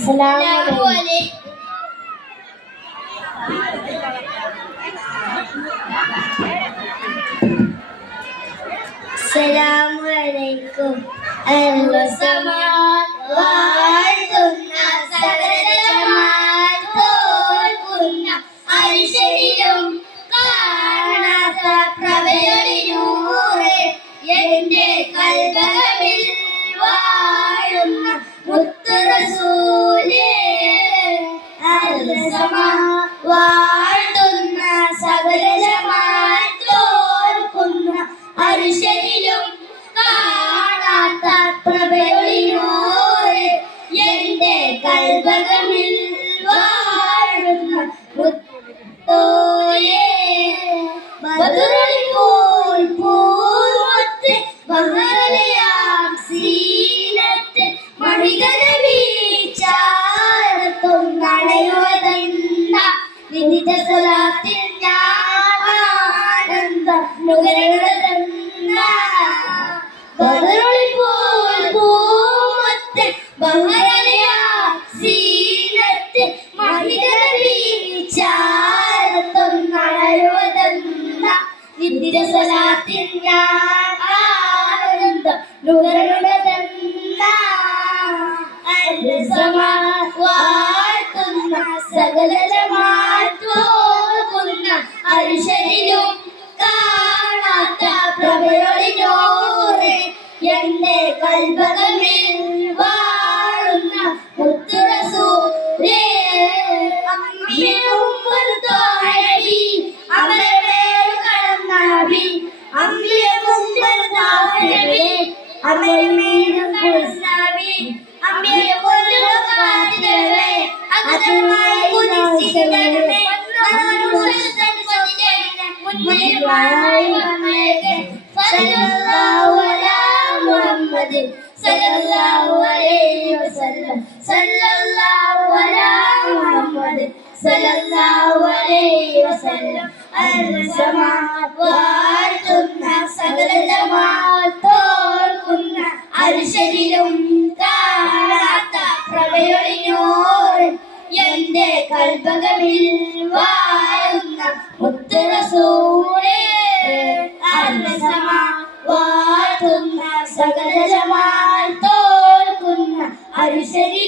അസ്സലാമു അലൈക്കും. അസ്സലാമു അലൈക്കും. വാഴ്ത്തുന്ന സകലജമാൽ തോൽക്കുന്ന അരിശരിലും കാണാത്ത പ്രഭയൊളിനൂറ് എന്റെ കൽബകമിൽ വാഴുന്ന മുത്ത് റസൂലേ. വാഴ്ത്തുന്ന സകലജമാൽ തോൽക്കുന്ന അരിശരിലും കാണാത്ത പ്രഭയൊളിനൂറ് എന്റെ കൽബകമിൽ വാഴുന്ന മുത്തോലേ. ബദറുൽ പൂമുത്ത് ബഹറിയാം സീനത്ത് മണികര വീച്ചാരത്തും നടയുവതെന്ന വിനിത സ്വലാത്തിൽ ഞാൻ ആനന്ദ നുകരുന്നതെന്ന. ബദറുൽ പൂമുത്ത് ബഹറിയാം സീനത്ത് മണികര വീച്ചാരത്തും നടയുവതെന്ന വിനിത സ്വലാത്തിൽ ഞാൻ ആനന്ദ നുകരുന്നതെന്ന. വാഴ്ത്തുന്ന സകലജമാൽ തോൽക്കുന്ന അരിശരിലും കാണാത്ത പ്രഭയൊളിനൂറ് എന്റെ കൽബകമിൽ വാഴുന്ന മുത്ത് റസൂലേ. വാഴ്ത്തുന്ന സകലജമാൽ തോൽക്കുന്ന അരിശരിലും കാണാത്ത പ്രഭയൊളിനൂറ് എന്റെ കൽബകമിൽ വാഴുന്ന മുത്ത് റസൂലേ. വാഴ്ത്തുന്ന സകലജമാൽ തോൽക്കുന്ന അരിശരി